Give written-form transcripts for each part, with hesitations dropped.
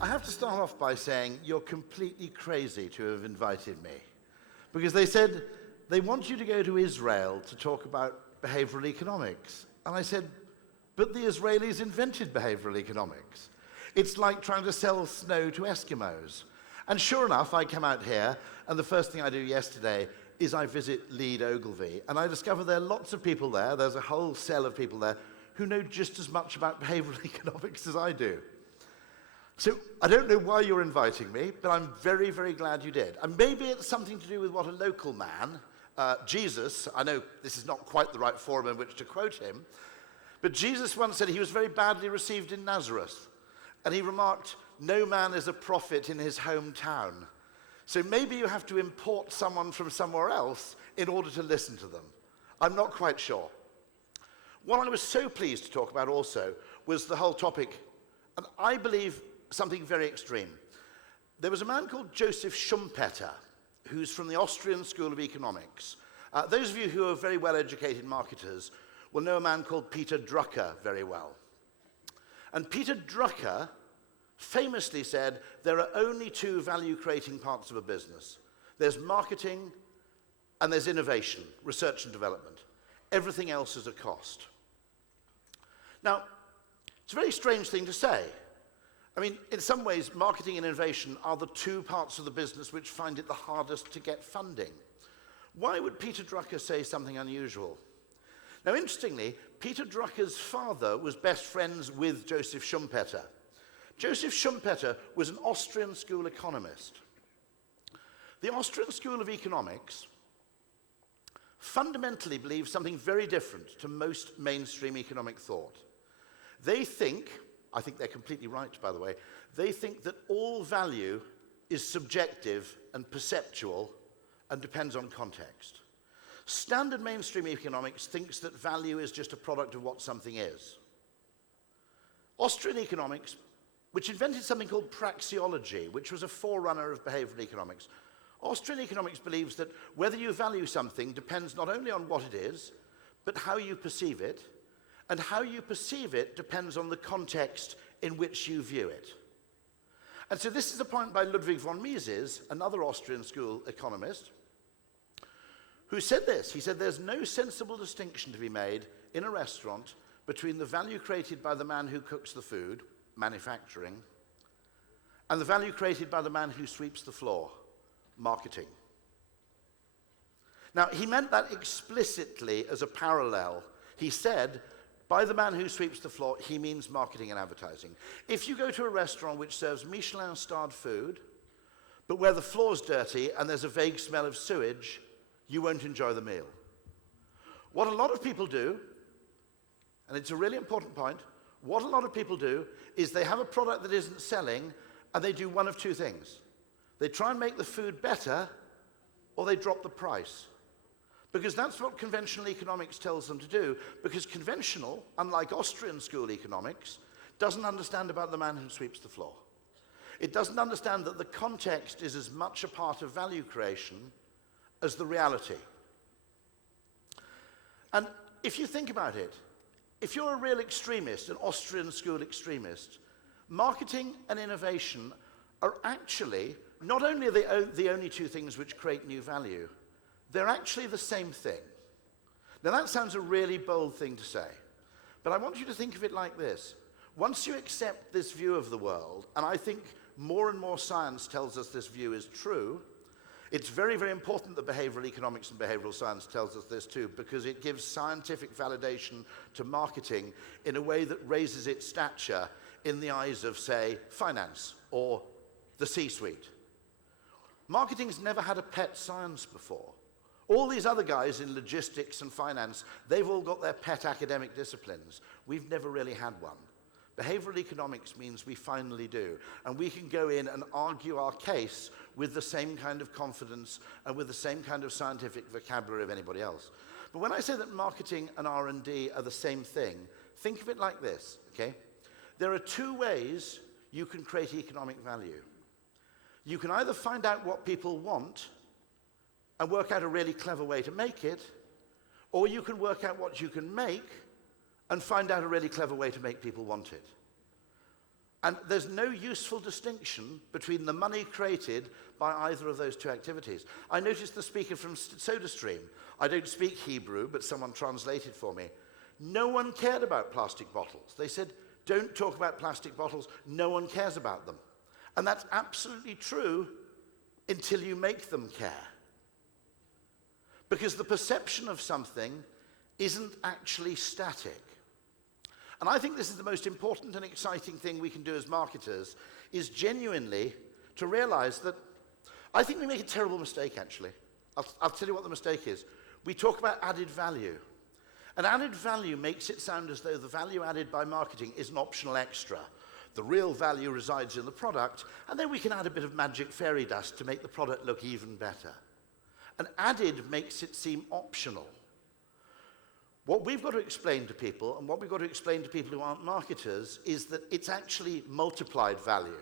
I have to start off by saying you're completely crazy to have invited me. Because they said they want you to go to Israel to talk about behavioral economics. And I said, but the Israelis invented behavioral economics. It's like trying to sell snow to Eskimos. And sure enough, I come out here, and the first thing I do yesterday is I visit Lead Ogilvy, and I discover there are lots of people there, there's a whole cell of people there, who know just as much about behavioral economics as I do. So I don't know why you're inviting me, but I'm very, very glad you did. And maybe it's something to do with what a local man, Jesus, I know this is not quite the right forum in which to quote him, but Jesus once said he was very badly received in Nazareth. And he remarked, no man is a prophet in his hometown. So maybe you have to import someone from somewhere else in order to listen to them. I'm not quite sure. What I was so pleased to talk about also was the whole topic, and I believe something very extreme. There was a man called Joseph Schumpeter, who's from the Austrian School of Economics. Those of you who are very well-educated marketers will know a man called Peter Drucker very well. And Peter Drucker famously said, there are only two value-creating parts of a business. There's marketing and there's innovation, research and development. Everything else is a cost. Now, it's a very strange thing to say. I mean, in some ways, marketing and innovation are the two parts of the business which find it the hardest to get funding. Why would Peter Drucker say something unusual? Now, interestingly, Peter Drucker's father was best friends with Joseph Schumpeter. Joseph Schumpeter was an Austrian school economist. The Austrian School of Economics fundamentally believes something very different to most mainstream economic thought. They think, I think they're completely right, by the way, they think that all value is subjective and perceptual and depends on context. Standard mainstream economics thinks that value is just a product of what something is. Austrian economics, which invented something called praxeology, which was a forerunner of behavioral economics. Austrian economics believes that whether you value something depends not only on what it is, but how you perceive it, and how you perceive it depends on the context in which you view it. And so this is a point by Ludwig von Mises, another Austrian school economist, who said this. He said, there's no sensible distinction to be made in a restaurant between the value created by the man who cooks the food, manufacturing, and the value created by the man who sweeps the floor, marketing. Now, he meant that explicitly as a parallel. He said, by the man who sweeps the floor, he means marketing and advertising. If you go to a restaurant which serves Michelin-starred food, but where the floor's dirty and there's a vague smell of sewage, you won't enjoy the meal. What a lot of people do, and it's a really important point, what a lot of people do is they have a product that isn't selling and they do one of two things. They try and make the food better or they drop the price. Because that's what conventional economics tells them to do, because conventional, unlike Austrian school economics, doesn't understand about the man who sweeps the floor. It doesn't understand that the context is as much a part of value creation as the reality. And if you think about it, if you're a real extremist, an Austrian school extremist, marketing and innovation are actually not only the only two things which create new value, they're actually the same thing. Now that sounds a really bold thing to say, but I want you to think of it like this. Once you accept this view of the world, and I think more and more science tells us this view is true, it's very, very important that behavioral economics and behavioral science tells us this too, because it gives scientific validation to marketing in a way that raises its stature in the eyes of, say, finance or the C-suite. Marketing's never had a pet science before. All these other guys in logistics and finance, they've all got their pet academic disciplines. We've never really had one. Behavioral economics means we finally do, and we can go in and argue our case with the same kind of confidence and with the same kind of scientific vocabulary of anybody else. But when I say that marketing and R&D are the same thing, think of it like this, okay? There are two ways you can create economic value. You can either find out what people want and work out a really clever way to make it, or you can work out what you can make and find out a really clever way to make people want it. And there's no useful distinction between the money created by either of those two activities. I noticed the speaker from SodaStream. I don't speak Hebrew, but someone translated for me. No one cared about plastic bottles. They said, don't talk about plastic bottles. No one cares about them. And that's absolutely true until you make them care. Because the perception of something isn't actually static. And I think this is the most important and exciting thing we can do as marketers, is genuinely to realize that I think we make a terrible mistake, actually. I'll tell you what the mistake is. We talk about added value. And added value makes it sound as though the value added by marketing is an optional extra. The real value resides in the product, and then we can add a bit of magic fairy dust to make the product look even better. And added makes it seem optional. What we've got to explain to people, and what we've got to explain to people who aren't marketers, is that it's actually multiplied value.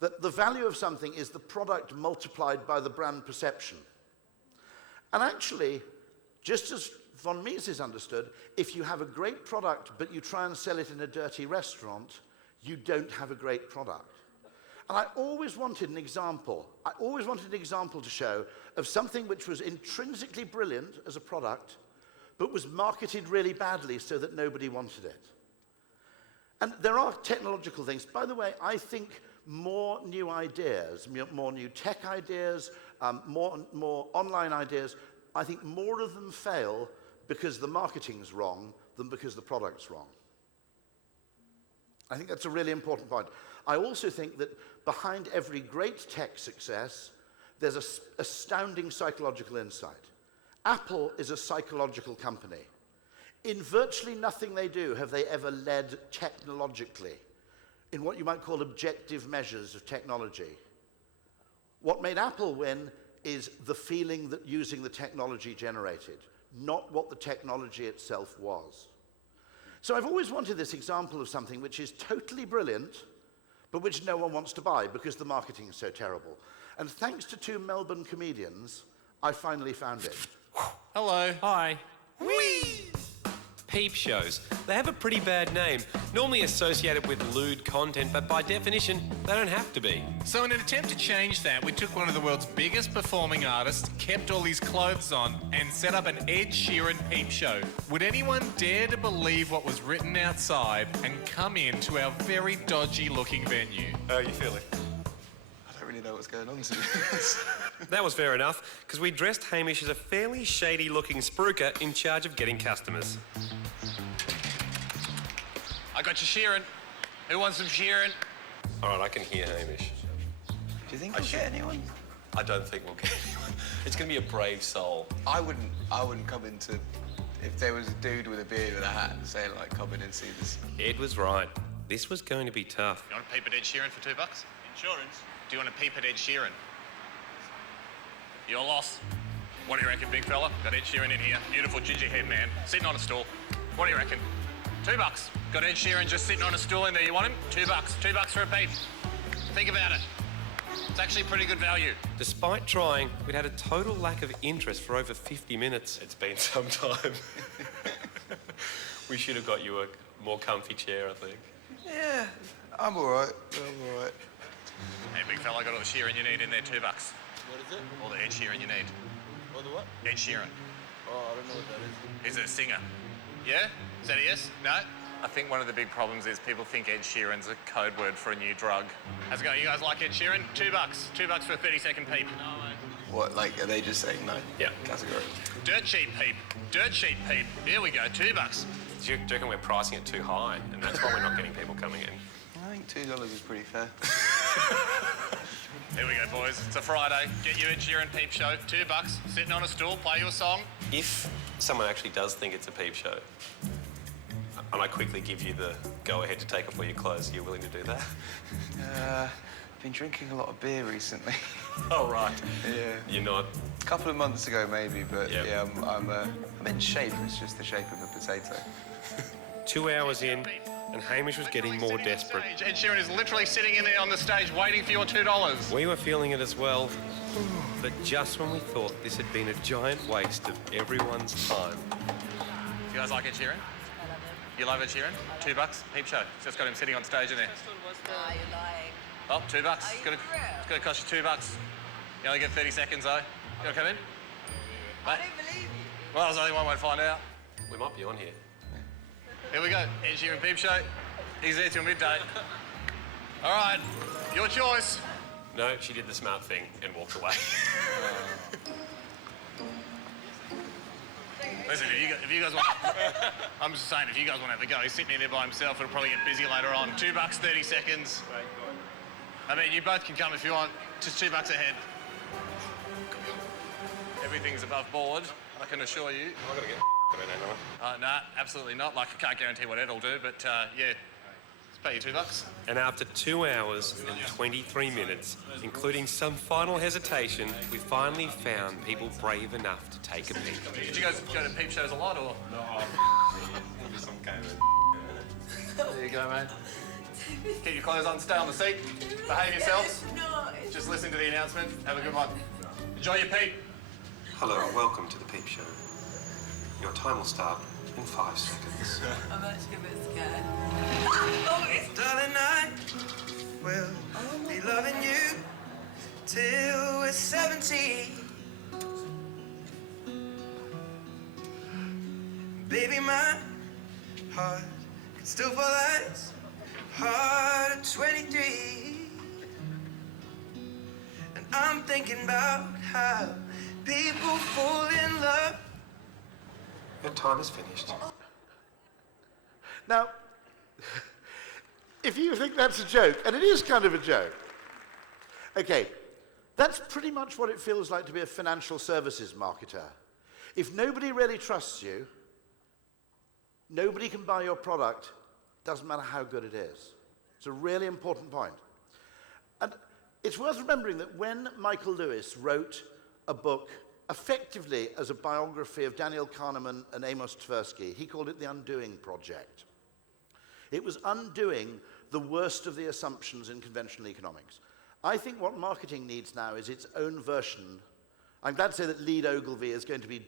That the value of something is the product multiplied by the brand perception. And actually, just as von Mises understood, if you have a great product but you try and sell it in a dirty restaurant, you don't have a great product. And I always wanted an example. I always wanted an example to show of something which was intrinsically brilliant as a product, but was marketed really badly so that nobody wanted it. And there are technological things. By the way, I think more new ideas, more new tech ideas, more online ideas, I think more of them fail because the marketing's wrong than because the product's wrong. I think that's a really important point. I also think that behind every great tech success, there's an astounding psychological insight. Apple is a psychological company. In virtually nothing they do have they ever led technologically in what you might call objective measures of technology. What made Apple win is the feeling that using the technology generated, not what the technology itself was. So I've always wanted this example of something which is totally brilliant, but which no one wants to buy because the marketing is so terrible. And thanks to two Melbourne comedians, I finally found it. Hello. Hi. Whee! Peep shows. They have a pretty bad name, normally associated with lewd content, but by definition, they don't have to be. So in an attempt to change that, we took one of the world's biggest performing artists, kept all his clothes on, and set up an Ed Sheeran peep show. Would anyone dare to believe what was written outside and come into our very dodgy looking venue? How are you feeling? I don't really know what's going on, to be honest. That was fair enough, because we dressed Hamish as a fairly shady-looking spruiker in charge of getting customers. I got you Sheeran. Who wants some Sheeran? All right, I can hear Hamish. Do you think we'll get anyone? I don't think we'll get anyone. It's going to be a brave soul. I wouldn't come into... If there was a dude with a beard with a hat saying, like, come in and see this. Ed was right. This was going to be tough. You want to peep at Ed Sheeran for $2? Insurance. Do you want to peep at Ed Sheeran? Your loss. What do you reckon, big fella? Got Ed Sheeran in here. Beautiful ginger haired man. Sitting on a stool. What do you reckon? $2. Got Ed Sheeran just sitting on a stool in there. You want him? $2. $2 for a peep. Think about it. It's actually pretty good value. Despite trying, we'd had a total lack of interest for over 50 minutes. It's been some time. We should have got you a more comfy chair, I think. Yeah, I'm all right. I'm all right. Hey, big fella, got all the Sheeran you need in there. $2. What is it? All the Ed Sheeran you need. All the what? Ed Sheeran. Oh, I don't know what that is. Is it a singer? Yeah? Is that a yes? No? I think one of the big problems is people think Ed Sheeran's a code word for a new drug. How's it going? You guys like Ed Sheeran? $2. $2 for a 30-second peep. No, mate. What, like, are they just saying no? Yeah. Category. Dirt sheet peep. Dirt sheet peep. Here we go. $2. Do you reckon we're pricing it too high, and that's why we're not getting people coming in? I think $2 is pretty fair. Here we go, boys. It's a Friday. Get you Ed Sheeran peep show. $2. Sitting on a stool. Play you a song. If someone actually does think it's a peep show, and I quickly give you the go-ahead to take off all your clothes, are you willing to do that? I've been drinking a lot of beer recently. Oh, right. Yeah. You're not? A couple of months ago, maybe, but Yep. yeah, I'm in shape. It's just the shape of a potato. 2 hours in, and Hamish was getting more desperate. Ed Sheeran is literally sitting in there on the stage waiting for your $2. We were feeling it as well, but just when we thought this had been a giant waste of everyone's time. You guys like Ed Sheeran? You love Ed Sheeran? $2, Peep Show. Just got him sitting on stage in there. Nah, you're lying. Oh, $2. Are It's you gonna, for real? it's gonna cost you $2. You only get 30 seconds though. You wanna come in? I don't believe you. Well, there's only one way to find out. We might be on here. Here we go. Ed Sheeran Peep Show. He's there till midday. All right, your choice. No, she did the smart thing and walked away. Listen, if you guys want, I'm just saying, if you guys want to have a go, he's sitting in there by himself. It'll probably get busy later on. $2, 30 seconds. I mean, you both can come if you want. Just $2 ahead. Everything's above board, I can assure you. I'm not gonna get Nah, absolutely not. Like, I can't guarantee what Ed'll do, but yeah, let's pay you $2. And after 2 hours and 23 minutes, including some final hesitation, we finally found people brave enough to take a peek. Did you guys go to peep shows a lot, or? There you go, mate. Keep your clothes on, stay on the seat, behave yourselves. No, Just listen to the announcement. Have a good one. Enjoy your peep. Hello and welcome to the Peep Show. Your time will start in 5 seconds. I'm actually a bit scared. Oh, it's... Darling, I will be loving you till we're 70. Baby, my heart can still fall as hard at 23. And I'm thinking about how people fall in love. Your time is finished. Now, if you think that's a joke, and it is kind of a joke, okay, that's pretty much what it feels like to be a financial services marketer. If nobody really trusts you, nobody can buy your product, doesn't matter how good it is. It's a really important point. And it's worth remembering that when Michael Lewis wrote a book effectively as a biography of Daniel Kahneman and Amos Tversky, he called it The Undoing Project. It was undoing the worst of the assumptions in conventional economics. I think what marketing needs now is its own version. I'm glad to say that Lead Ogilvy is going to be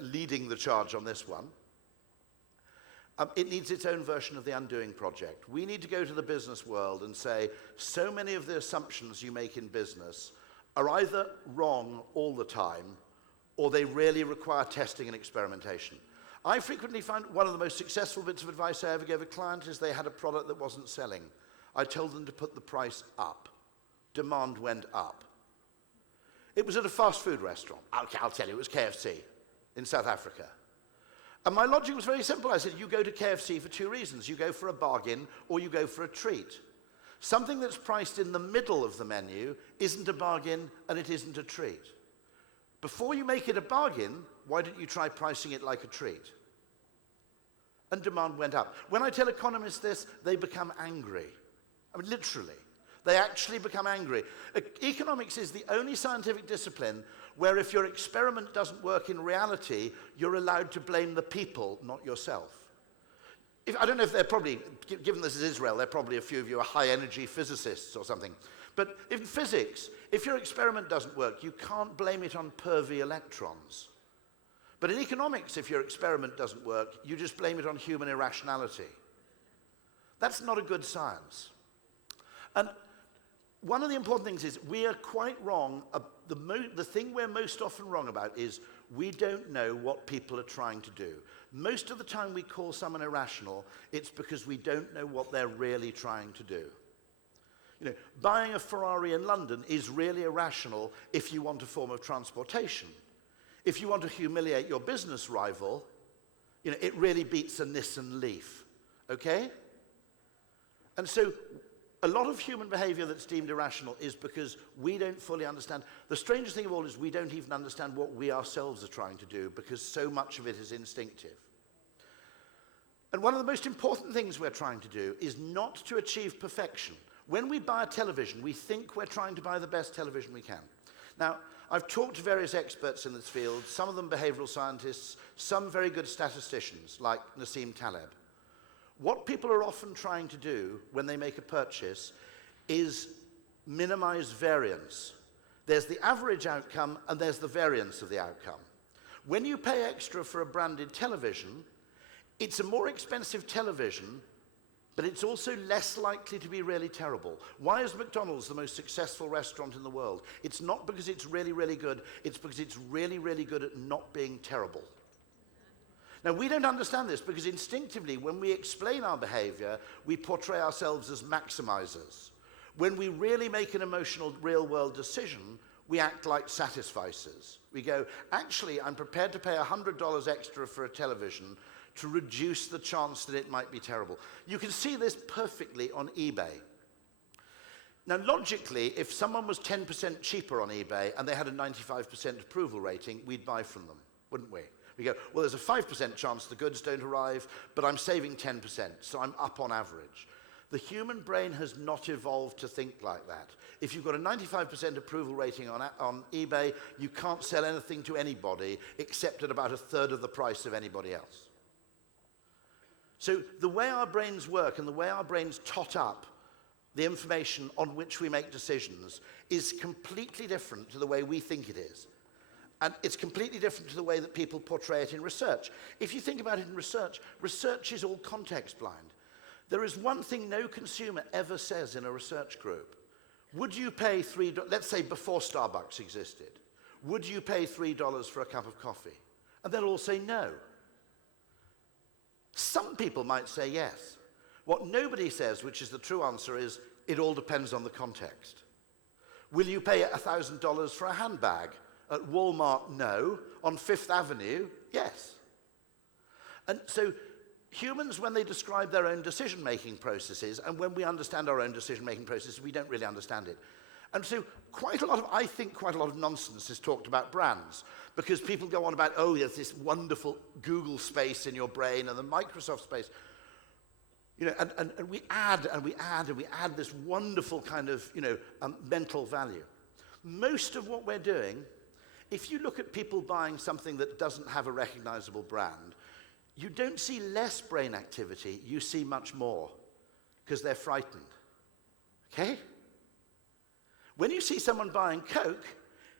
leading the charge on this one. It needs its own version of the Undoing Project. We need to go to the business world and say, so many of the assumptions you make in business are either wrong all the time, or they really require testing and experimentation. I frequently find one of the most successful bits of advice I ever gave a client is they had a product that wasn't selling. I told them to put the price up. Demand went up. It was at a fast food restaurant. I'll tell you, it was KFC in South Africa. And my logic was very simple. I said, you go to KFC for 2 reasons. You go for a bargain or you go for a treat. Something that's priced in the middle of the menu isn't a bargain and it isn't a treat. Before you make it a bargain, why don't you try pricing it like a treat? And demand went up. When I tell economists this, they become angry. I mean, literally. They actually become angry. Economics is the only scientific discipline where if your experiment doesn't work in reality, you're allowed to blame the people, not yourself. I don't know if they're probably, given this is Israel, there are probably a few of you are high-energy physicists or something. But in physics, if your experiment doesn't work, you can't blame it on pervy electrons. But in economics, if your experiment doesn't work, you just blame it on human irrationality. That's not a good science. And one of the important things is we are quite wrong. The thing we're most often wrong about is we don't know what people are trying to do. Most of the time we call someone irrational, it's because we don't know what they're really trying to do. You know, buying a Ferrari in London is really irrational if you want a form of transportation. If you want to humiliate your business rival, you know, it really beats a Nissan Leaf, okay? And so a lot of human behavior that's deemed irrational is because we don't fully understand. The strangest thing of all is we don't even understand what we ourselves are trying to do because so much of it is instinctive. And one of the most important things we're trying to do is not to achieve perfection. When we buy a television, we think we're trying to buy the best television we can. Now, I've talked to various experts in this field, some of them behavioral scientists, some very good statisticians like Nassim Taleb. What people are often trying to do when they make a purchase is minimize variance. There's the average outcome and there's the variance of the outcome. When you pay extra for a branded television, It's a more expensive television, but it's also less likely to be really terrible. Why is McDonald's the most successful restaurant in the world? It's not because it's really, really good, it's because it's really, really good at not being terrible. Now, we don't understand this because instinctively, when we explain our behavior, we portray ourselves as maximizers. When we really make an emotional, real-world decision, we act like satisficers. We go, actually, I'm prepared to pay $100 extra for a television to reduce the chance that it might be terrible. You can see this perfectly on eBay. Now, logically, if someone was 10% cheaper on eBay and they had a 95% approval rating, we'd buy from them, wouldn't we? We go, well, there's a 5% chance the goods don't arrive, but I'm saving 10%, so I'm up on average. The human brain has not evolved to think like that. If you've got a 95% approval rating on eBay, you can't sell anything to anybody except at about a third of the price of anybody else. So the way our brains work and the way our brains tot up the information on which we make decisions is completely different to the way we think it is. And it's completely different to the way that people portray it in research. If you think about it in research, research is all context blind. There is one thing no consumer ever says in a research group. Would you pay $3, let's say before Starbucks existed, would you pay $3 for a cup of coffee? And they'll all say no. Some people might say yes. What nobody says, which is the true answer, is it all depends on the context. Will you pay $1,000 for a handbag? At Walmart, no. On Fifth Avenue, yes. And so humans, when they describe their own decision-making processes, and when we understand our own decision-making processes, we don't really understand it. And so I think quite a lot of nonsense is talked about brands, because people go on about, oh, there's this wonderful Google space in your brain and the Microsoft space. You know, and we add and we add and we add this wonderful kind of, mental value. Most of what we're doing, if you look at people buying something that doesn't have a recognizable brand, you don't see less brain activity, you see much more, because they're frightened. Okay? When you see someone buying Coke,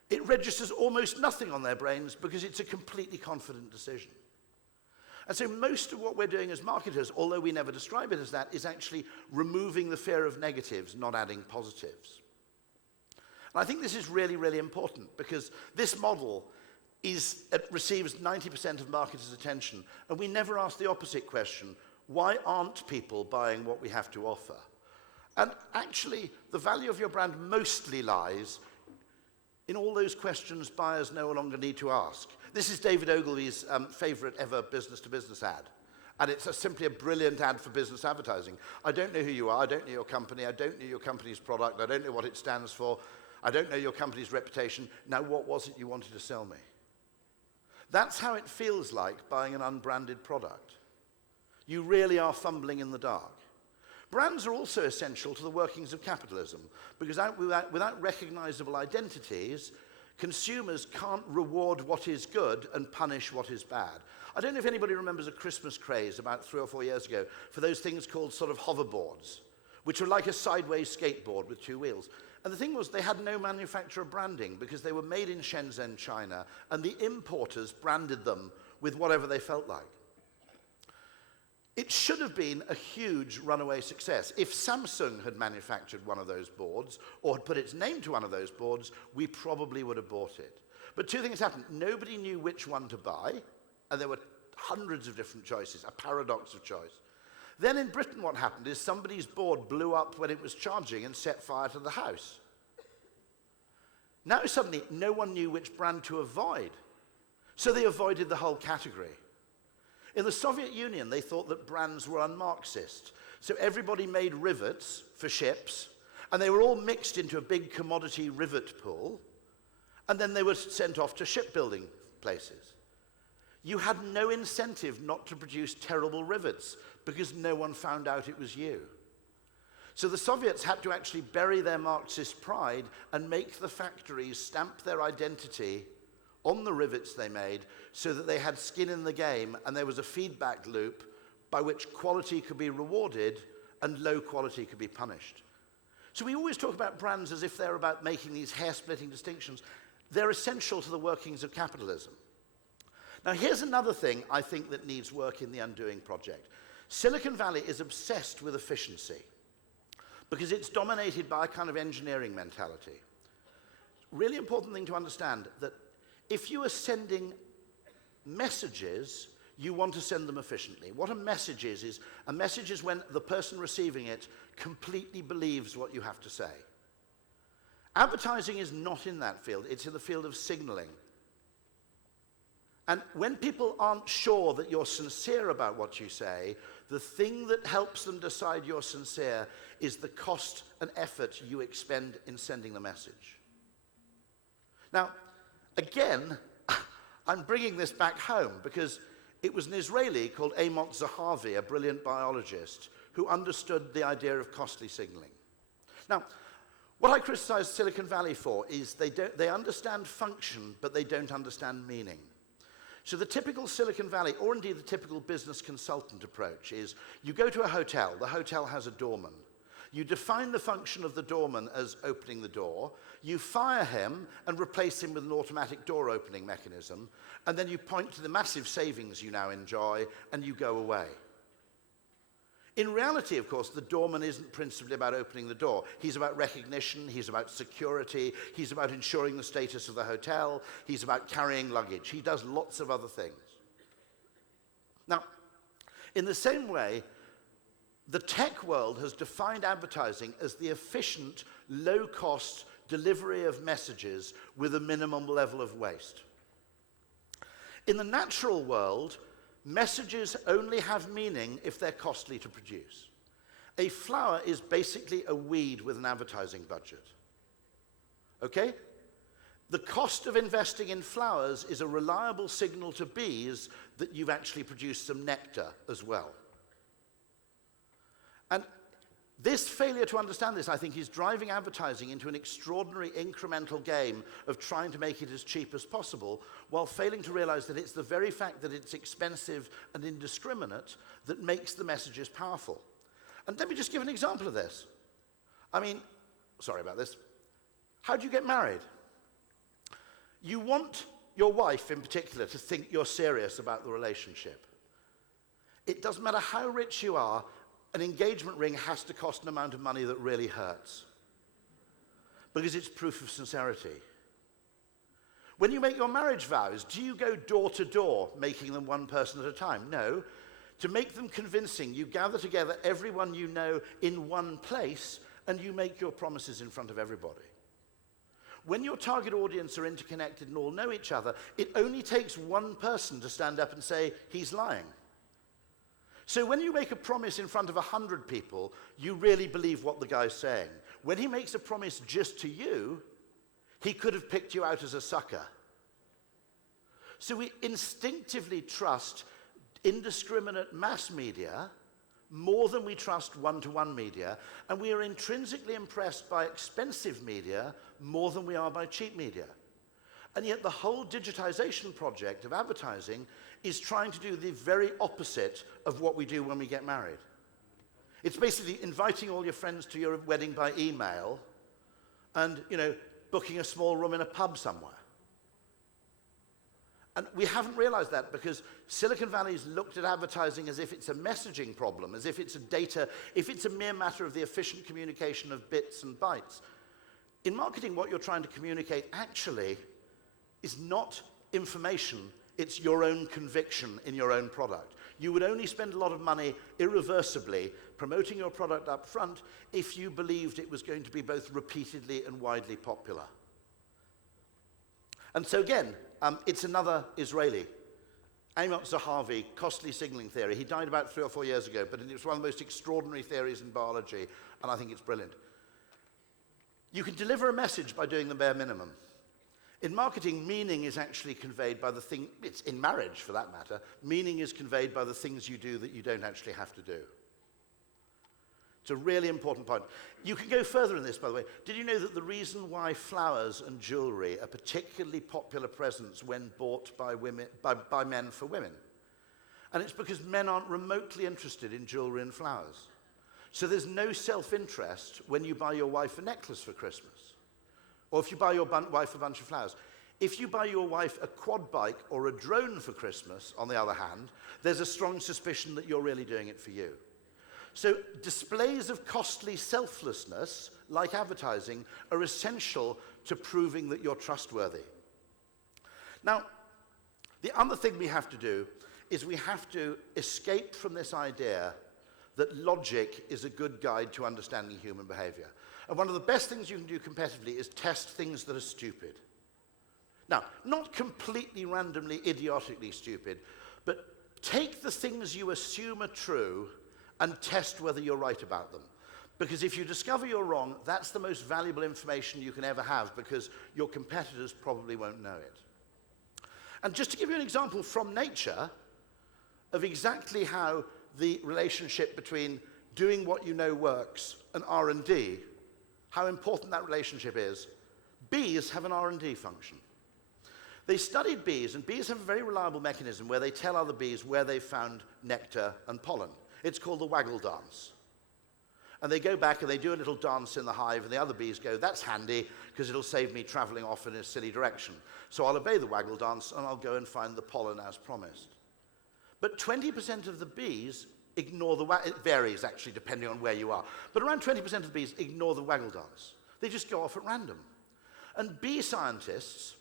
it registers almost nothing on their brains because it's a completely confident decision. And so most of what we're doing as marketers, although we never describe it as that, is actually removing the fear of negatives, not adding positives. And I think this is really, really important because this model receives 90% of marketers' attention, and we never ask the opposite question, why aren't people buying what we have to offer? And actually, the value of your brand mostly lies in all those questions buyers no longer need to ask. This is David Ogilvy's favorite ever business-to-business ad. And it's simply a brilliant ad for business advertising. I don't know who you are, I don't know your company, I don't know your company's product, I don't know what it stands for, I don't know your company's reputation. Now, what was it you wanted to sell me? That's how it feels like buying an unbranded product. You really are fumbling in the dark. Brands are also essential to the workings of capitalism because without recognizable identities, consumers can't reward what is good and punish what is bad. I don't know if anybody remembers a Christmas craze about 3 or 4 years ago for those things called sort of hoverboards, which were like a sideways skateboard with 2 wheels. And the thing was, they had no manufacturer branding because they were made in Shenzhen, China, and the importers branded them with whatever they felt like. It should have been a huge runaway success. If Samsung had manufactured one of those boards or had put its name to one of those boards, we probably would have bought it. But 2 things happened. Nobody knew which one to buy, and there were hundreds of different choices, a paradox of choice. Then in Britain, what happened is somebody's board blew up when it was charging and set fire to the house. Now suddenly, no one knew which brand to avoid, so they avoided the whole category. In the Soviet Union, they thought that brands were un-Marxist, so everybody made rivets for ships, and they were all mixed into a big commodity rivet pool, and then they were sent off to shipbuilding places. You had no incentive not to produce terrible rivets because no one found out it was you. So the Soviets had to actually bury their Marxist pride and make the factories stamp their identity on the rivets they made so that they had skin in the game and there was a feedback loop by which quality could be rewarded and low quality could be punished. So we always talk about brands as if they're about making these hair-splitting distinctions. They're essential to the workings of capitalism. Now, here's another thing I think that needs work in the Undoing project. Silicon Valley is obsessed with efficiency because it's dominated by a kind of engineering mentality. Really important thing to understand that if you are sending messages, you want to send them efficiently. What a message is a message is when the person receiving it completely believes what you have to say. Advertising is not in that field, it's in the field of signaling. And when people aren't sure that you're sincere about what you say, the thing that helps them decide you're sincere is the cost and effort you expend in sending the message. Now, again, I'm bringing this back home because it was an Israeli called Amos Zahavi, a brilliant biologist, who understood the idea of costly signaling. Now, what I criticize Silicon Valley for is they understand function, but they don't understand meaning. So the typical Silicon Valley, or indeed the typical business consultant approach is you go to a hotel, the hotel has a doorman. You define the function of the doorman as opening the door, you fire him and replace him with an automatic door opening mechanism, and then you point to the massive savings you now enjoy and you go away. In reality, of course, the doorman isn't principally about opening the door. He's about recognition, he's about security, he's about ensuring the status of the hotel, he's about carrying luggage. He does lots of other things. Now, in the same way, the tech world has defined advertising as the efficient, low-cost delivery of messages with a minimum level of waste. In the natural world, messages only have meaning if they're costly to produce. A flower is basically a weed with an advertising budget. Okay? The cost of investing in flowers is a reliable signal to bees that you've actually produced some nectar as well. And this failure to understand this, I think, is driving advertising into an extraordinary incremental game of trying to make it as cheap as possible, while failing to realize that it's the very fact that it's expensive and indiscriminate that makes the messages powerful. And let me just give an example of this. I mean, sorry about this. How do you get married? You want your wife, in particular, to think you're serious about the relationship. It doesn't matter how rich you are, an engagement ring has to cost an amount of money that really hurts, because it's proof of sincerity. When you make your marriage vows, do you go door to door, making them one person at a time? No. To make them convincing, you gather together everyone you know in one place, and you make your promises in front of everybody. When your target audience are interconnected and all know each other, it only takes one person to stand up and say, he's lying. So when you make a promise in front of 100 people, you really believe what the guy's saying. When he makes a promise just to you, he could have picked you out as a sucker. So we instinctively trust indiscriminate mass media more than we trust one-to-one media, and we are intrinsically impressed by expensive media more than we are by cheap media. And yet the whole digitization project of advertising is trying to do the very opposite of what we do when we get married. It's basically inviting all your friends to your wedding by email and, booking a small room in a pub somewhere. And we haven't realized that because Silicon Valley's looked at advertising as if it's a messaging problem, as if it's a mere matter of the efficient communication of bits and bytes. In marketing, what you're trying to communicate actually is not information, it's your own conviction in your own product. You would only spend a lot of money irreversibly promoting your product up front if you believed it was going to be both repeatedly and widely popular. And so again, it's another Israeli, Amos Zahavi, costly signaling theory. He died about 3 or 4 years ago, but it's one of the most extraordinary theories in biology, and I think it's brilliant. You can deliver a message by doing the bare minimum. In marketing, meaning is actually conveyed by the thing, it's in marriage for that matter, meaning is conveyed by the things you do that you don't actually have to do. It's a really important point. You can go further in this, by the way. Did you know that the reason why flowers and jewelry are particularly popular presents when bought by men for women? And it's because men aren't remotely interested in jewelry and flowers. So there's no self-interest when you buy your wife a necklace for Christmas, or if you buy your wife a bunch of flowers. If you buy your wife a quad bike or a drone for Christmas, on the other hand, there's a strong suspicion that you're really doing it for you. So displays of costly selflessness, like advertising, are essential to proving that you're trustworthy. Now, the other thing we have to do is we have to escape from this idea that logic is a good guide to understanding human behavior. And one of the best things you can do competitively is test things that are stupid. Now, not completely randomly, idiotically stupid, but take the things you assume are true and test whether you're right about them. Because if you discover you're wrong, that's the most valuable information you can ever have, because your competitors probably won't know it. And just to give you an example from nature of exactly how the relationship between doing what you know works and R&D, how important that relationship is, bees have an R&D function. They studied bees, and bees have a very reliable mechanism where they tell other bees where they've found nectar and pollen. It's called the waggle dance. And they go back and they do a little dance in the hive, and the other bees go, that's handy, because it'll save me traveling off in a silly direction. So I'll obey the waggle dance, and I'll go and find the pollen as promised. But 20% of the bees ignore the waggle. It varies, actually, depending on where you are. But around 20% of the bees ignore the waggle dance. They just go off at random. And bee scientists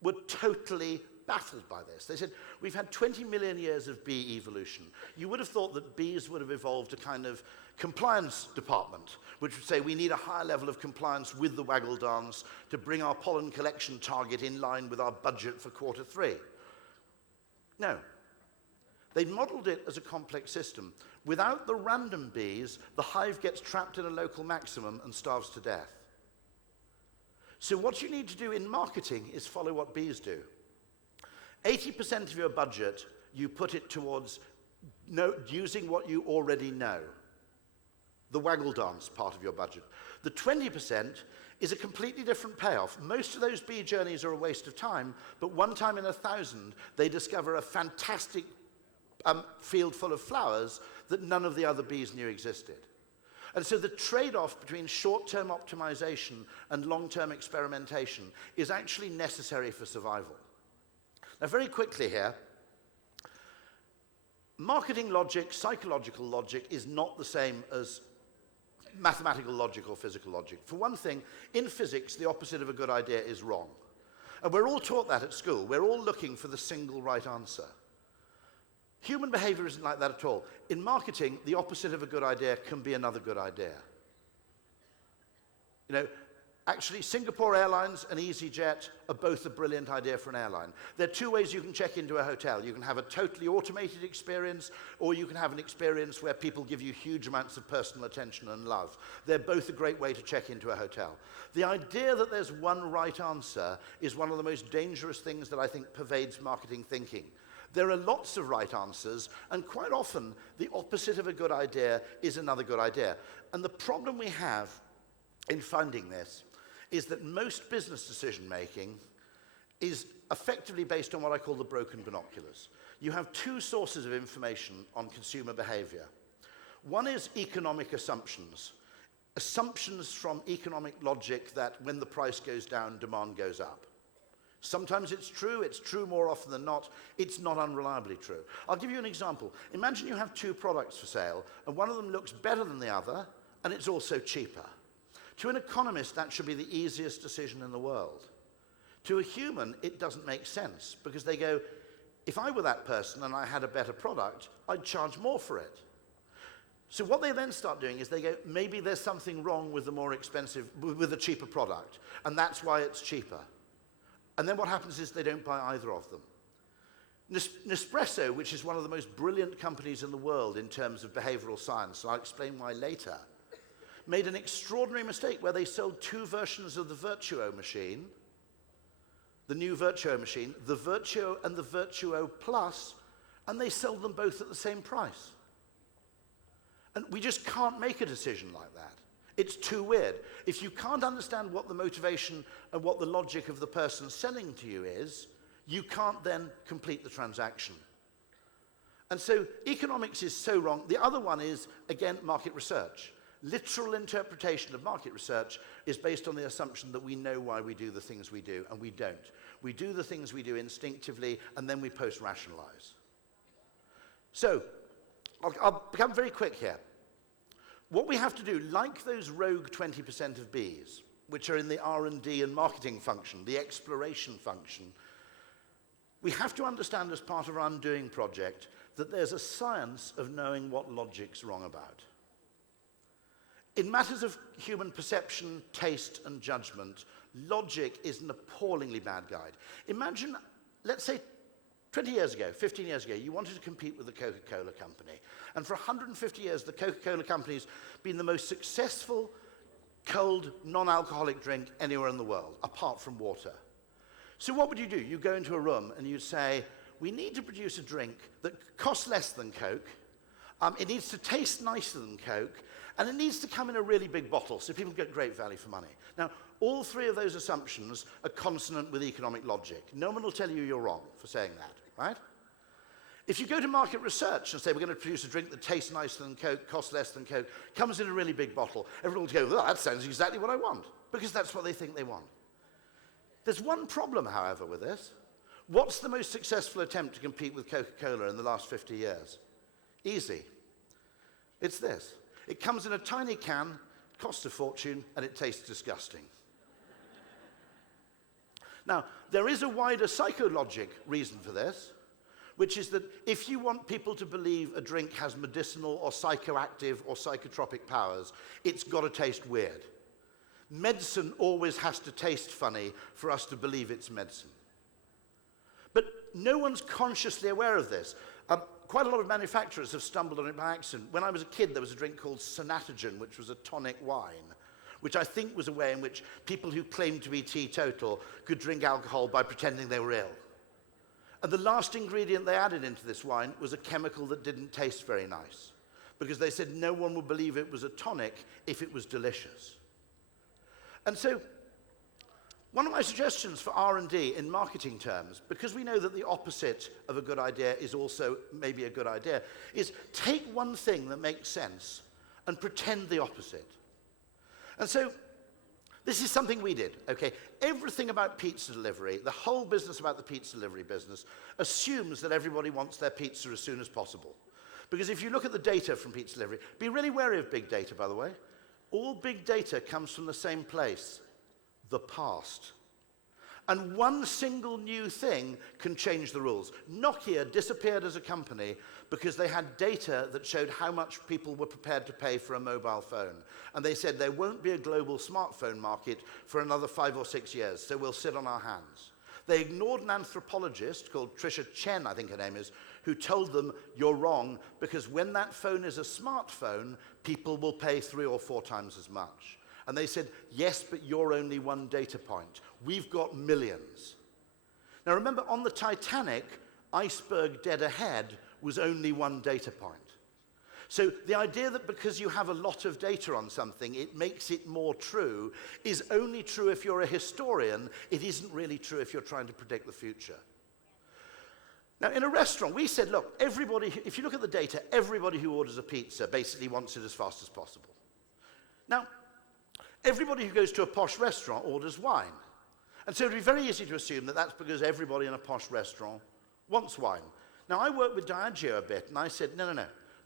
were totally baffled by this. They said, we've had 20 million years of bee evolution. You would have thought that bees would have evolved a kind of compliance department, which would say we need a higher level of compliance with the waggle dance to bring our pollen collection target in line with our budget for Q3. No. They modeled it as a complex system. Without the random bees, the hive gets trapped in a local maximum and starves to death. So what you need to do in marketing is follow what bees do. 80% of your budget, you put it towards using what you already know. The waggle dance part of your budget. The 20% is a completely different payoff. Most of those bee journeys are a waste of time, but one time in 1,000, they discover a fantastic field full of flowers that none of the other bees knew existed. And so the trade-off between short-term optimization and long-term experimentation is actually necessary for survival. Now, very quickly here, marketing logic, psychological logic is not the same as mathematical logic or physical logic. For one thing, in physics, the opposite of a good idea is wrong. And we're all taught that at school. We're all looking for the single right answer. Human behavior isn't like that at all. In marketing, the opposite of a good idea can be another good idea. You know, actually, Singapore Airlines and EasyJet are both a brilliant idea for an airline. There are two ways you can check into a hotel. You can have a totally automated experience, or you can have an experience where people give you huge amounts of personal attention and love. They're both a great way to check into a hotel. The idea that there's one right answer is one of the most dangerous things that I think pervades marketing thinking. There are lots of right answers, and quite often the opposite of a good idea is another good idea. And the problem we have in finding this is that most business decision-making is effectively based on what I call the broken binoculars. You have two sources of information on consumer behavior. One is economic assumptions. Assumptions from economic logic that when the price goes down, demand goes up. Sometimes it's true more often than not, it's not unreliably true. I'll give you an example. Imagine you have two products for sale, and one of them looks better than the other, and it's also cheaper. To an economist, that should be the easiest decision in the world. To a human, it doesn't make sense, because they go, if I were that person and I had a better product, I'd charge more for it. So what they then start doing is they go, maybe there's something wrong with the more expensive, with the cheaper product, and that's why it's cheaper. And then what happens is they don't buy either of them. Nespresso, which is one of the most brilliant companies in the world in terms of behavioral science, and I'll explain why later, made an extraordinary mistake where they sold two versions of the Virtuo machine, the new Virtuo machine, the Virtuo and the Virtuo Plus, and they sold them both at the same price. And we just can't make a decision like that. It's too weird. If you can't understand what the motivation and what the logic of the person selling to you is, you can't then complete the transaction. And so economics is so wrong. The other one is, again, market research. Literal interpretation of market research is based on the assumption that we know why we do the things we do, and we don't. We do the things we do instinctively, and then we post-rationalize. So, I'll become very quick here. What we have to do, like those rogue 20% of Bs, which are in the R&D and marketing function, the exploration function, we have to understand as part of our Undoing project that there's a science of knowing what logic's wrong about. In matters of human perception, taste, and judgment, logic is an appallingly bad guide. Imagine, let's say, 20 years ago, 15 years ago, you wanted to compete with the Coca-Cola company. And for 150 years, the Coca-Cola company's been the most successful cold, non-alcoholic drink anywhere in the world, apart from water. So what would you do? You go into a room and you'd say, we need to produce a drink that costs less than Coke, it needs to taste nicer than Coke, and it needs to come in a really big bottle so people get great value for money. Now, all three of those assumptions are consonant with economic logic. No one will tell you you're wrong for saying that, right? If you go to market research and say we're going to produce a drink that tastes nicer than Coke, costs less than Coke, comes in a really big bottle, everyone will go, well, that sounds exactly what I want, because that's what they think they want. There's one problem, however, with this. What's the most successful attempt to compete with Coca-Cola in the last 50 years? Easy. It's this. It comes in a tiny can, costs a fortune, and it tastes disgusting. Now, there is a wider psychologic reason for this, which is that if you want people to believe a drink has medicinal or psychoactive or psychotropic powers, it's got to taste weird. Medicine always has to taste funny for us to believe it's medicine. But no one's consciously aware of this. Quite a lot of manufacturers have stumbled on it by accident. When I was a kid, there was a drink called Sanatogen, which was a tonic wine, which I think was a way in which people who claimed to be teetotal could drink alcohol by pretending they were ill. And the last ingredient they added into this wine was a chemical that didn't taste very nice, because they said no one would believe it was a tonic if it was delicious. And so, one of my suggestions for R&D in marketing terms, because we know that the opposite of a good idea is also maybe a good idea, is take one thing that makes sense and pretend the opposite. And so, this is something we did, okay? Everything about pizza delivery, the whole business about the pizza delivery business, assumes that everybody wants their pizza as soon as possible. Because if you look at the data from pizza delivery, be really wary of big data, by the way. All big data comes from the same place, the past. And one single new thing can change the rules. Nokia disappeared as a company because they had data that showed how much people were prepared to pay for a mobile phone. And they said there won't be a global smartphone market for another 5 or 6 years, so we'll sit on our hands. They ignored an anthropologist called Tricia Chen, I think her name is, who told them, you're wrong, because when that phone is a smartphone, people will pay 3 or 4 times as much. And they said, yes, but you're only one data point. We've got millions. Now remember, on the Titanic, iceberg dead ahead was only one data point. So the idea that because you have a lot of data on something, it makes it more true, is only true if you're a historian. It isn't really true if you're trying to predict the future. Now, in a restaurant, we said, look, everybody, if you look at the data, everybody who orders a pizza basically wants it as fast as possible. Now, everybody who goes to a posh restaurant orders wine. And so it would be very easy to assume that that's because everybody in a posh restaurant wants wine. Now, I worked with Diageo a bit, and I said, no.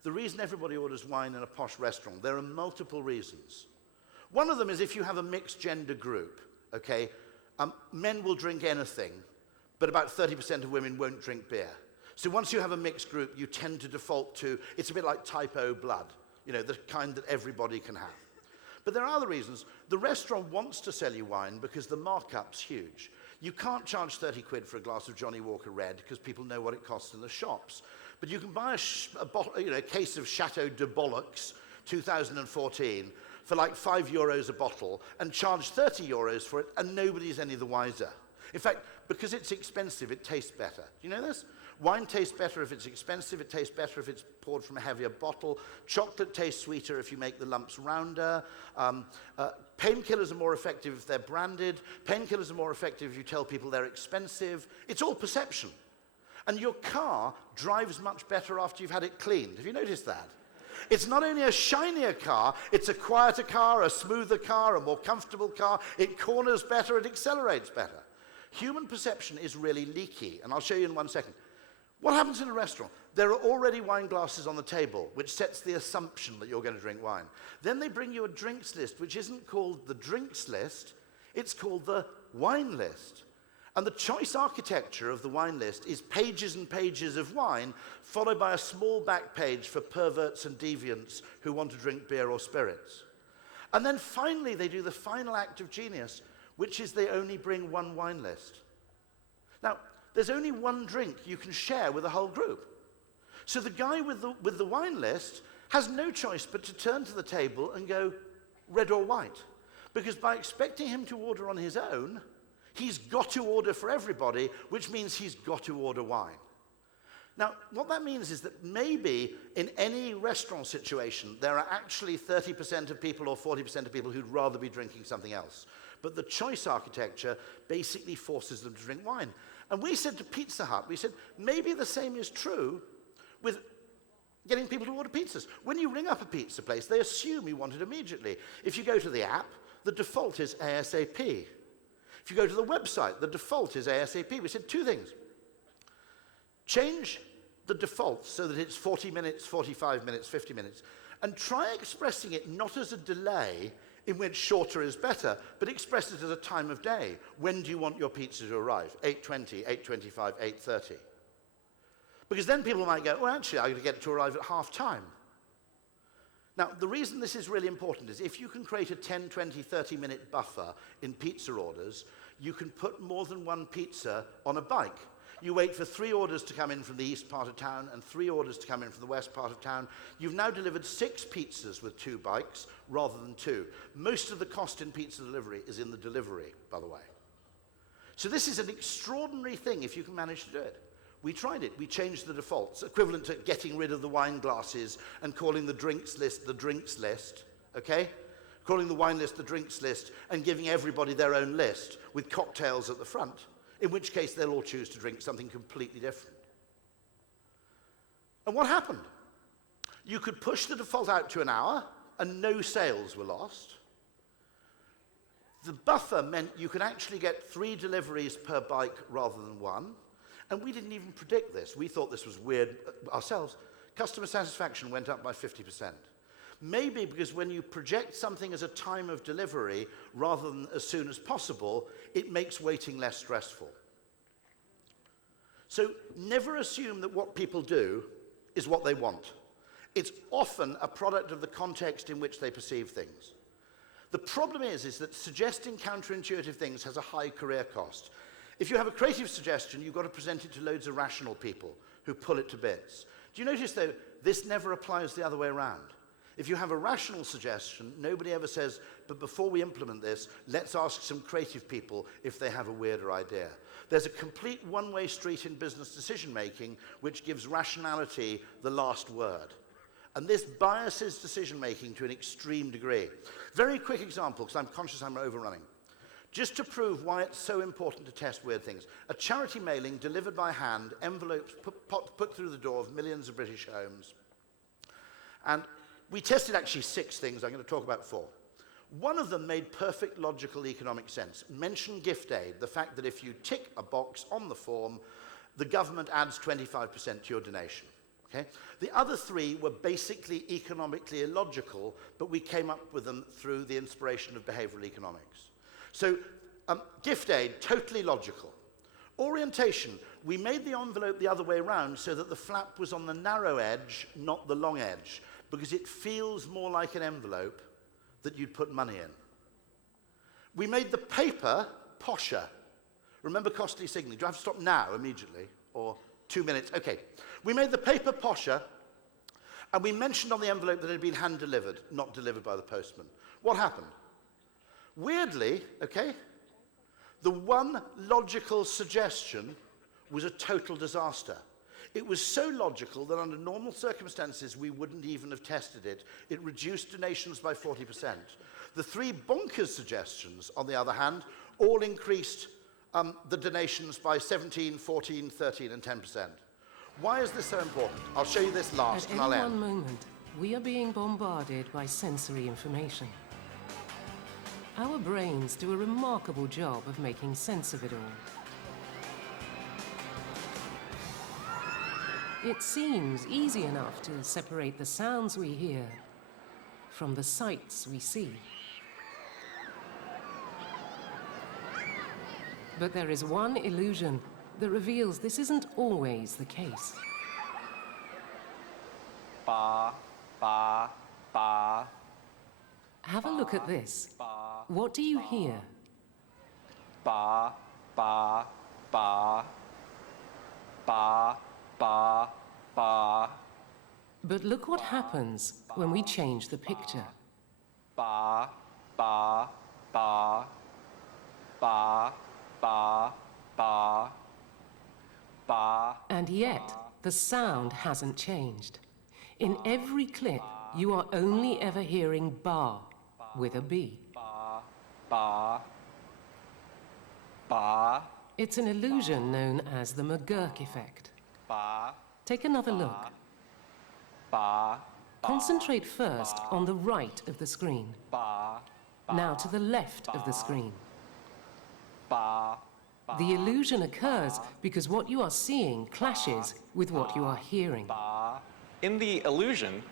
The reason everybody orders wine in a posh restaurant, there are multiple reasons. One of them is if you have a mixed gender group, okay, men will drink anything, but about 30% of women won't drink beer. So once you have a mixed group, you tend to default to, it's a bit like type O blood, you know, the kind that everybody can have. But there are other reasons. The restaurant wants to sell you wine because the markup's huge. You can't charge 30 quid for a glass of Johnny Walker Red because people know what it costs in the shops. But you can buy a case of Chateau de Bollocks 2014 for like €5 a bottle and charge 30 euros for it, and nobody's any the wiser. In fact, because it's expensive, it tastes better. Do you know this? Wine tastes better if it's expensive. It tastes better if it's poured from a heavier bottle. Chocolate tastes sweeter if you make the lumps rounder. Painkillers are more effective if they're branded. Painkillers are more effective if you tell people they're expensive. It's all perception. And your car drives much better after you've had it cleaned. Have you noticed that? It's not only a shinier car, it's a quieter car, a smoother car, a more comfortable car. It corners better, it accelerates better. Human perception is really leaky, and I'll show you in 1 second. What happens in a restaurant? There are already wine glasses on the table, which sets the assumption that you're going to drink wine. Then they bring you a drinks list, which isn't called the drinks list, it's called the wine list. And the choice architecture of the wine list is pages and pages of wine, followed by a small back page for perverts and deviants who want to drink beer or spirits. And then finally, they do the final act of genius, which is they only bring one wine list. Now, there's only one drink you can share with the whole group. So the guy with the wine list has no choice but to turn to the table and go, red or white. Because by expecting him to order on his own, he's got to order for everybody, which means he's got to order wine. Now, what that means is that maybe in any restaurant situation, there are actually 30% of people or 40% of people who'd rather be drinking something else. But the choice architecture basically forces them to drink wine. And we said to Pizza Hut, we said, maybe the same is true with getting people to order pizzas. When you ring up a pizza place, they assume you want it immediately. If you go to the app, the default is ASAP. If you go to the website, the default is ASAP. We said two things. Change the default so that it's 40 minutes, 45 minutes, 50 minutes, and try expressing it not as a delay in which shorter is better, but express it as a time of day. When do you want your pizza to arrive? 8:20, 8:25, 8:30. Because then people might go, well, actually, I'm going to get it to arrive at half time. Now, the reason this is really important is if you can create a 10, 20, 30-minute buffer in pizza orders, you can put more than one pizza on a bike. You wait for 3 orders to come in from the east part of town and 3 orders to come in from the west part of town. You've now delivered 6 pizzas with 2 bikes rather than 2. Most of the cost in pizza delivery is in the delivery, by the way. So this is an extraordinary thing if you can manage to do it. We tried it. We changed the defaults, equivalent to getting rid of the wine glasses and calling the drinks list the drinks list, okay? Calling the wine list the drinks list and giving everybody their own list with cocktails at the front, in which case they'll all choose to drink something completely different. And what happened? You could push the default out to an hour and no sales were lost. The buffer meant you could actually get 3 deliveries per bike rather than 1. And we didn't even predict this. We thought this was weird ourselves. Customer satisfaction went up by 50%. Maybe because when you project something as a time of delivery rather than as soon as possible, it makes waiting less stressful. So never assume that what people do is what they want. It's often a product of the context in which they perceive things. The problem is that suggesting counterintuitive things has a high career cost. If you have a creative suggestion, you've got to present it to loads of rational people who pull it to bits. Do you notice, though, this never applies the other way around? If you have a rational suggestion, nobody ever says, but before we implement this, let's ask some creative people if they have a weirder idea. There's a complete one-way street in business decision-making which gives rationality the last word. And this biases decision-making to an extreme degree. Very quick example, because I'm conscious I'm overrunning. Just to prove why it's so important to test weird things. A charity mailing delivered by hand, envelopes put through the door of millions of British homes. And we tested actually 6 things. I'm going to talk about 4. One of them made perfect logical economic sense. Mention gift aid, the fact that if you tick a box on the form, the government adds 25% to your donation. Okay? The other 3 were basically economically illogical, but we came up with them through the inspiration of behavioral economics. So, gift aid, totally logical. Orientation, we made the envelope the other way around so that the flap was on the narrow edge, not the long edge, because it feels more like an envelope that you'd put money in. We made the paper posher. Remember costly signaling? Do I have to stop now, immediately? Or 2 minutes? Okay. We made the paper posher, and we mentioned on the envelope that it had been hand-delivered, not delivered by the postman. What happened? Weirdly, okay, the one logical suggestion was a total disaster. It was so logical that under normal circumstances we wouldn't even have tested it. It reduced donations by 40%. The 3 bonkers suggestions, on the other hand, all increased the donations by 17, 14, 13 and 10%. Why is this so important? I'll show you this last and I'll end. At any one moment, we are being bombarded by sensory information. Our brains do a remarkable job of making sense of it all. It seems easy enough to separate the sounds we hear from the sights we see. But there is one illusion that reveals this isn't always the case. Ba, ba, ba. Have a look at this. What do you hear? Ba, ba, ba. Ba, ba, ba. But look what happens when we change the picture. Ba, ba, ba. Ba, ba, ba. Ba. And yet, the sound hasn't changed. In every clip, you are only ever hearing ba with a B. Ba, ba. Ba. It's an illusion known as the Mcgurk Effect. Ba. Take another look. Ba. Concentrate first on the right of the screen. Ba. Now to the left of the screen. Ba. The illusion occurs because what you are seeing clashes with what you are hearing. In the illusion,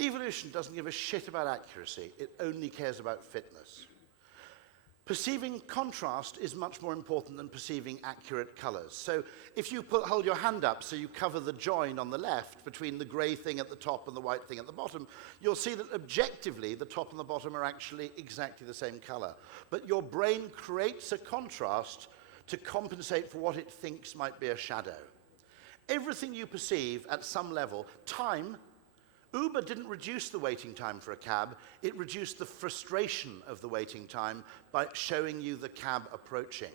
Evolution doesn't give a shit about accuracy, it only cares about fitness. Perceiving contrast is much more important than perceiving accurate colours. So if you hold your hand up so you cover the join on the left between the grey thing at the top and the white thing at the bottom, you'll see that objectively the top and the bottom are actually exactly the same colour. But your brain creates a contrast to compensate for what it thinks might be a shadow. Everything you perceive at some level, time, Uber didn't reduce the waiting time for a cab, it reduced the frustration of the waiting time by showing you the cab approaching.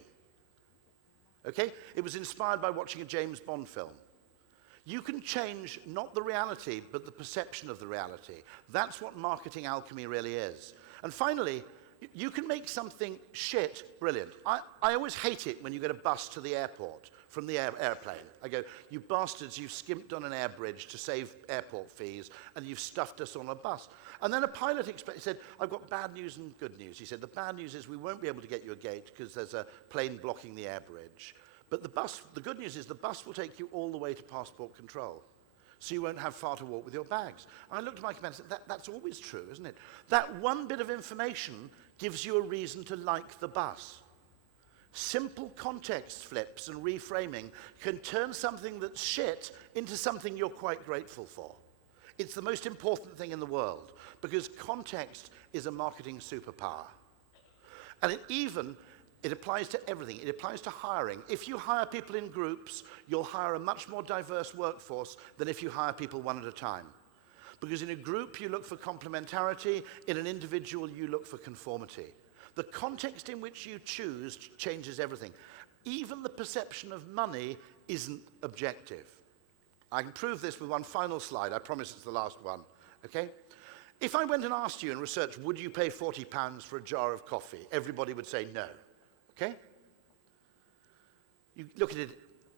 Okay? It was inspired by watching a James Bond film. You can change not the reality, but the perception of the reality. That's what marketing alchemy really is. And finally, you can make something shit brilliant. I always hate it when you get a bus to the airport from the airplane. I go, you bastards, you've skimped on an air bridge to save airport fees, and you've stuffed us on a bus. And then a pilot said, I've got bad news and good news. He said, the bad news is we won't be able to get you a gate because there's a plane blocking the air bridge. But the good news is the bus will take you all the way to passport control. So you won't have far to walk with your bags. And I looked at my commander and said, that's always true, isn't it? That one bit of information gives you a reason to like the bus. Simple context flips and reframing can turn something that's shit into something you're quite grateful for. It's the most important thing in the world because context is a marketing superpower. And it applies to everything. It applies to hiring. If you hire people in groups, you'll hire a much more diverse workforce than if you hire people one at a time. Because in a group, you look for complementarity. In an individual, you look for conformity. The context in which you choose changes everything. Even the perception of money isn't objective. I can prove this with one final slide. I promise it's the last one. Okay? If I went and asked you in research, would you pay £40 for a jar of coffee? Everybody would say no. Okay? You look at it.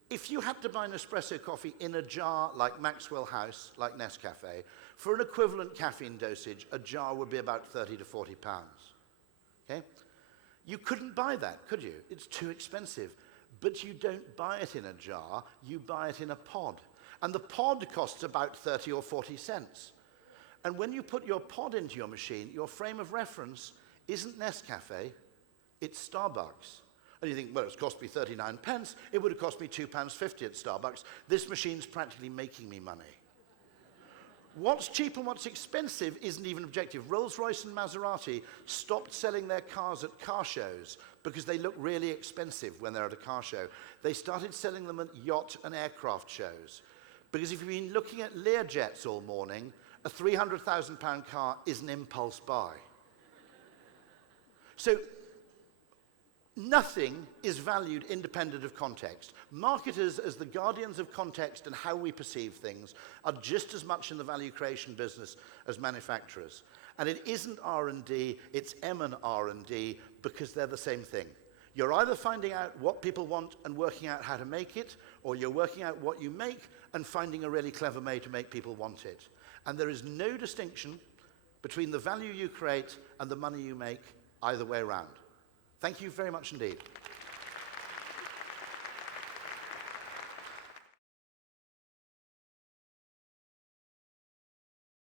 If you had to buy an espresso coffee in a jar like Maxwell House, like Nescafe, for an equivalent caffeine dosage, a jar would be about £30 to £40. Okay? You couldn't buy that, could you? It's too expensive. But you don't buy it in a jar, you buy it in a pod. And the pod costs about 30 or 40 cents. And when you put your pod into your machine, your frame of reference isn't Nescafe, it's Starbucks. And you think, well, it's cost me 39 pence, it would have cost me £2.50 at Starbucks. This machine's practically making me money. What's cheap and what's expensive isn't even objective. Rolls-Royce and Maserati stopped selling their cars at car shows because they look really expensive when they're at a car show. They started selling them at yacht and aircraft shows. Because if you've been looking at Learjets all morning, a £300,000 car is an impulse buy. So nothing is valued independent of context. Marketers, as the guardians of context and how we perceive things, are just as much in the value creation business as manufacturers. And it isn't R&D, it's M&R&D, because they're the same thing. You're either finding out what people want and working out how to make it, or you're working out what you make and finding a really clever way to make people want it. And there is no distinction between the value you create and the money you make either way around. Thank you very much indeed.